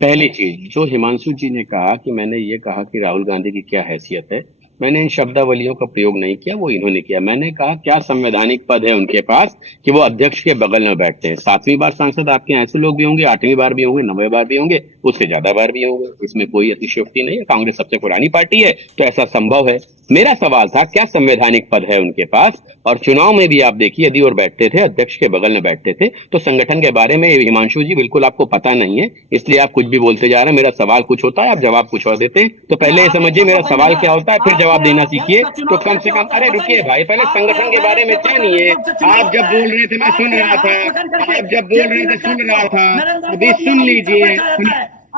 पहली चीज जो हिमांशु जी ने कहा कि मैंने ये कहा कि राहुल गांधी की क्या हैसियत है, मैंने इन शब्दावलियों का प्रयोग नहीं किया, वो इन्होंने किया। मैंने कहा क्या संवैधानिक पद है उनके पास कि वो अध्यक्ष के बगल में बैठते हैं। 7वीं बार सांसद आपके यहाँ ऐसे लोग भी होंगे, 8वीं बार भी होंगे, 9वीं बार भी होंगे, उससे ज्यादा बार भी होंगे, इसमें कोई अतिशयोक्ति नहीं है। कांग्रेस सबसे पुरानी पार्टी है तो ऐसा संभव है। मेरा सवाल था क्या संवैधानिक पद है उनके पास। और चुनाव में भी आप देखिए, यदि वो बैठते थे, अध्यक्ष के बगल में बैठते थे, तो संगठन के बारे में हिमांशु जी बिल्कुल आपको पता नहीं है, इसलिए आप कुछ भी बोलते जा रहे हैं। मेरा सवाल कुछ होता है, आप जवाब कुछ और देते हैं। तो पहले ये समझिए मेरा सवाल क्या होता है, फिर जवाब देना सीखिए। तो कम से कम, अरे रुकिए भाई, पहले संगठन के बारे में जानिए। आप जब बोल रहे थे मैं सुन रहा था, आप जब बोल रहे थे सुन रहा था, अभी सुन लीजिए।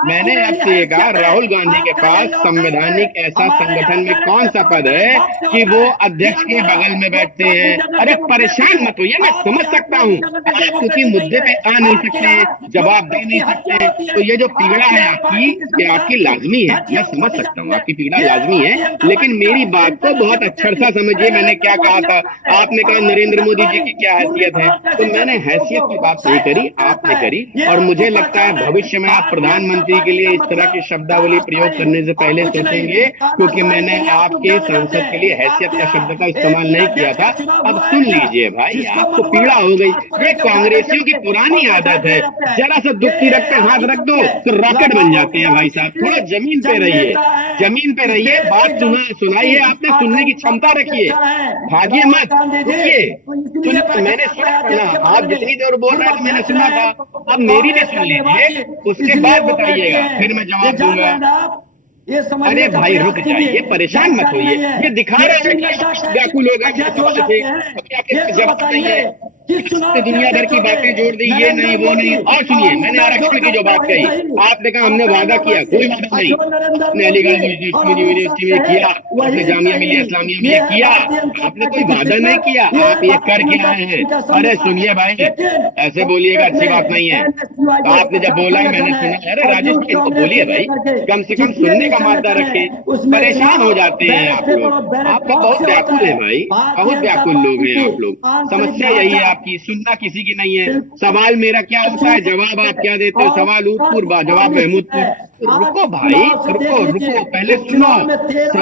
मैंने आपसे ये कहा राहुल गांधी के पास संवैधानिक ऐसा संगठन में कौन सा पद है कि वो अध्यक्ष के बगल में बैठते हैं। अरे परेशान मत होइए, मैं समझ सकता हूँ आप किसी मुद्दे पे आ नहीं सकते, जवाब दे नहीं सकते, तो ये जो पीड़ा है आपकी, ये आपकी लाजमी है। मैं समझ सकता हूँ आपकी पीड़ा लाजमी है, लेकिन मेरी बात को बहुत अच्छे सा समझिए। मैंने क्या कहा था, आपने कहा नरेंद्र मोदी जी की क्या हैसियत है, तो मैंने हैसियत की बात नहीं करी, आपने करी। और मुझे लगता है भविष्य में आप प्रधानमंत्री के लिए इस तरह की शब्दावली प्रयोग करने से पहले सोचेंगे, क्योंकि मैंने आपके सांसद के लिए हैसियत का शब्द का इस्तेमाल नहीं किया था। अब सुन लीजिए भाई, आपको पीड़ा हो गई। ये कांग्रेसियों की पुरानी आदत है, जरा सा दुखती रख पे हाथ रख दो तो रॉकेट बन जाते हैं। भाई साहब थोड़ा जमीन पे रहिए, जमीन पे रहिए, बात सुनाइए, आपने सुनने की क्षमता रखिए, भागिए मत, रुकिए। मैंने सुना था ना, आप जितनी देर बोल रहे थे मैंने सुना था, अब मेरी भी सुन लीजिए, उसके बाद बताइएगा, फिर मैं जवाब दूंगा। अरे भाई रुक जाइए, परेशान मत होइए, ये दिखा रहे हैं कि व्याकुल हो गए थे, क्या जवाब नहीं है। दुनिया भर की बातें जोड़ दी, ये नहीं वो नहीं। और सुनिए, मैंने आरक्षण की जो बात कही, आपने कहा हमने वादा किया, कोई वादा नहीं। आपने अलीगढ़ यूनिवर्सिटी में किया, आपने जामिया मिलिया इस्लामिया में किया, आपने कोई वादा नहीं किया, आप ये करके आए हैं। अरे सुनिए भाई, ऐसे बोलिएगा, अच्छी बात नहीं है। तो आपने जब बोला है मैंने सुना, अरे राजेश भाई इनको बोलिए भाई, कम से कम सुनने का मादा रखे। परेशान हो जाते हैं आप लोग, आप तो बहुत व्याकुल है भाई, बहुत व्याकुल लोग हैं आप लोग। समस्या यही है आपकी, सुनना किसी की नहीं है। सवाल मेरा क्या होता है, जवाब आप क्या देते हो। सवाल ऊदपुर, जवाब महमूदपुर। रुको भाई, रुको, पहले सुनो,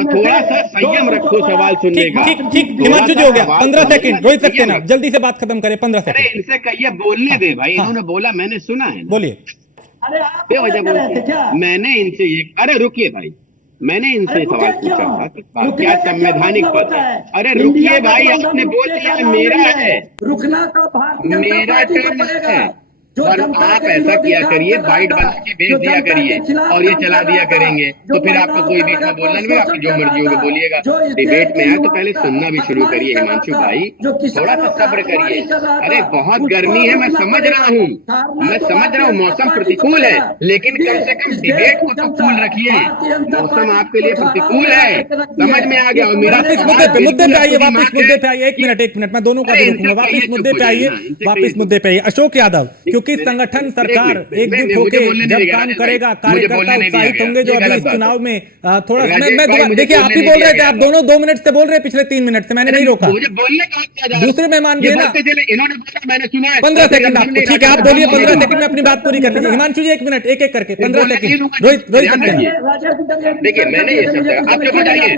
थोड़ा सा संयम रखो सवाल सुनने का। ठीक ठीक, हिमांशु जी हो गया 15 सेकंड, रोहित सक्सेना जल्दी से बात खत्म करें, 15 अरे सेकंड। इनसे कहिए बोलने दे भाई, इन्होंने बोला मैंने सुना है ना। बोलिए। बेवजह बोलते हैं। मैंने इनसे ये, अरे रुकिए भाई, मैंने इनसे सवाल पूछा था कि क्या संवैधानिक पद है। अरे रुकिए भाई, आपने बोल दिया मेरा है, रुकना का भारतीय जनता मेरा पार्टी को टर्न पड़ेगा। है। जो और जनता आप के ऐसा विरोधी किया काम करिए, कर रहा बाइट था, बना के भेज जो दिया जनता करिए, के खिलाफ और ये काम चला कर दिया रहा था, करेंगे, जो तो फिर आपको महिलाओं कोई का बीच में लगातार बोलना नहीं, आप शोषण जो कर मर्जी रहा होगा था, बोलिएगा। जो इस देश डिबेट के में है तो युवाओं पहले का सुनना भी शुरू हकमारी करिए कर रहा हिमांशु था, भाई, जो थोड़ा सा किसानों का सब्र हकमारी करिए। कर रहा अरे था, बहुत उसको गर्मी है, मैं रुकना समझ पड़ेगा। रहा हूँ, हारना मैं तो समझ रहा भारतीय हूँ जनता मौसम पार्टी को प्रतिकूल है, पड़ेगा, लेकिन कम से कम इस देश डिबेट की को तो जनता कूल रखिए। भारतीय जनता मौसम पार्टी आपके को लिए ठहराव प्रतिकूल बना है, करके रखी समझ है। में आ गया। और मेरा वापिस सवाल मुद्दे पे आइए, बिल्कुल आपको वापिस मुद्दे दिमाग पे है आइए, एक कि, मिनट एक मिनट, मैं दोनों का अरे भी इनसे रोकूंगा। कहिए वापिस चुप मुद्दे हो पे जाइए आइए, ना, इनसे कहिए वापिस चुप। मुद्दे पे आइए। अशोक यादव, ठीक, क्योंकि मैंने संगठन एक सरकार मिनट, एकजुट मुझे होके बोलने नहीं जब देगा काम राजेश भाई, करेगा, मुझे कार्यकर्ता बोलने नहीं दिया उत्साहित गया, होंगे, जो ये अभी गलत इस बात है। चुनाव में थोड़ा राजेश भाई मुझे देखिए आप बोलने ही नहीं बोल दिया रहे थे, गया आप था। दोनों 2 मिनट से बोल रहे हैं, पिछले 3 मिनट से मैंने अरे नहीं रोका। मुझे बोलने का हक क्या जा रहा दूसरे है? मेहमान भी ये है ना। बोलते चले, इन्होंने बोला मैंने सुना है, 15 और फिर सेकंड जब आपको, हमने ठीक है, राजेश आप भाई बोलिए, बोलने 15 दूंगा। सेकंड में अपनी बात पूरी कर लीजिए। हिमांशु जी 1 मिनट, एक एक करके, फिर 15 बोलने नहीं सेकंड। दूंगा, रोहित ध्यान सक्सेना, रखिए। देखिए मैंने ये सब जगह, आप चुप हो जाइए,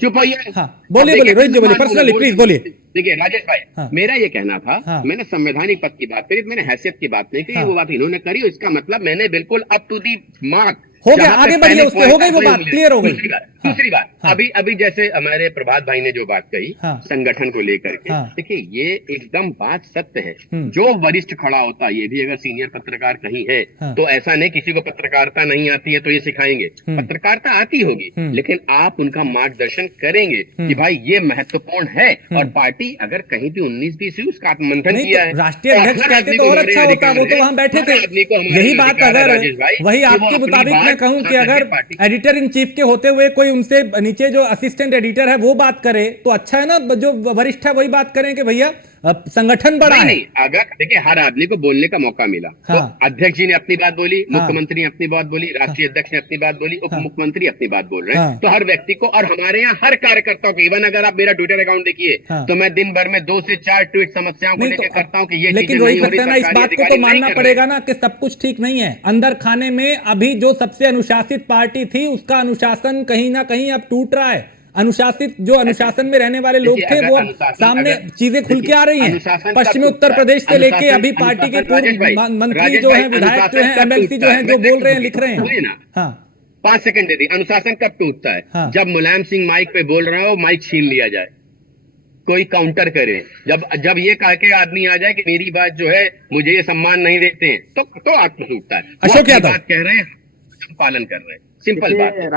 चुप होइए। हाँ अब बोलिए देखिए बोलिए, मैं रोहित जी बोलिए, मेहमान हूं, मैं पर्सनली बोल प्लीज बोलिए। सकता। देखिए राजेश भाई, हाँ मेरा ये कहना था, हाँ मैंने संवैधानिक पद की बात करी, मैंने हैसियत की बात नहीं की, हाँ, वो बात इन्होंने करी, इसका मतलब मैंने बिल्कुल अप टू दी मार्क, हो गया, जहां आगे तक बढ़िए पहले उससे, हो पॉइंट गई वो वही बात, उंगली। क्लियर हो गई। दूसरी बात, हाँ दूसरी बात, हाँ अभी अभी जैसे हमारे प्रभात भाई ने जो बात कही हाँ संगठन को लेकर के, हाँ, देखिए ये एकदम बात सत्य है। हम्म, जो वरिष्ठ खड़ा होता है, ये भी अगर सीनियर पत्रकार कहीं है, हाँ, तो ऐसा नहीं किसी को पत्रकारिता नहीं आती है तो ये सिखाएंगे, पत्रकारिता आती होगी, लेकिन आप उनका मार्गदर्शन करेंगे कि भाई ये महत्वपूर्ण है। और पार्टी अगर कहीं भी 19-20 हुई, उसका आत्ममंथन नहीं किया तो है, राष्ट्रीय और अध्यक्ष हर कहते आदमी तो को और हमारे अच्छा होता, अधिकार वो तो है, वहां बैठे हर थे। आदमी को हमारे यही बात अधिकार है अगर, राजेश भाई, वही कि वो आपके अपनी मुताबिक मैं बात कहूं कि आकर के अगर पार्टी। एडिटर इन चीफ के होते हुए कोई उनसे नीचे जो असिस्टेंट एडिटर है वो बात करे तो अच्छा है ना, जो वरिष्ठ है वही बात करें कि भैया संगठन बड़ा नहीं है। नहीं, अगर देखिए हर आदमी को बोलने का मौका मिला तो हाँ। अध्यक्ष जी ने अपनी बात बोली, हाँ। मुख्यमंत्री ने अपनी बात बोली, राष्ट्रीय अध्यक्ष ने अपनी बात बोली, उप हाँ। मुख्यमंत्री अपनी बात बोल रहे हैं, हाँ। तो हर व्यक्ति को, और हमारे यहाँ हर कार्यकर्ताओं को, इवन अगर आप मेरा ट्विटर अकाउंट देखिए हाँ। तो मैं दिन भर में 2 से 4 ट्वीट समस्याओं को नहीं लेकर तो करता हूँ कि ये लेकिन चीजें रोहित नहीं हो रही, सक्सेना, इस सरकारी बात को तो अधिकारी नहीं मानना कर रहे। पड़ेगा ना कि सब कुछ ठीक नहीं है। अंदर खाने में अभी जो सबसे अनुशासित पार्टी थी उसका अनुशासन कहीं ना कहीं अब टूट रहा है। अनुशासित जो अनुशासन में रहने वाले लोग देखिए, थे अगर वो अब अनुशासन- सामने अगर- चीजें खुल के आ रही हैं। अनुशासन पश्चिमी कब उत्तर टूटता है? प्रदेश से लेके अनुशासन- अभी पार्टी के अनुशासन, राजेश भाई, पूर्व मंत्री राजेश जो भाई, हैं, विधायक जो हैं, अनुशासन कब एमएलसी जो टूटता हैं, है? जो मैं बोल रहे हैं, सुनिए लिख रहे सुनिए हैं। ना, हाँ 5 सेकंड दे दी। अनुशासन कब टूटता है? हाँ। जब मुलायम सिंह माइक पे बोल रहे हो, माइक छीन लिया जाए, कोई काउंटर करे, जब ये कह के आदमी आ जाए कि मेरी बात जो है मुझे ये सम्मान नहीं देते हैं, तो आत्म टूटता है। वो अशोक अपनी यादव। बात कह रहे हैं, हम पालन कर रहे हैं, सिंपल बात है।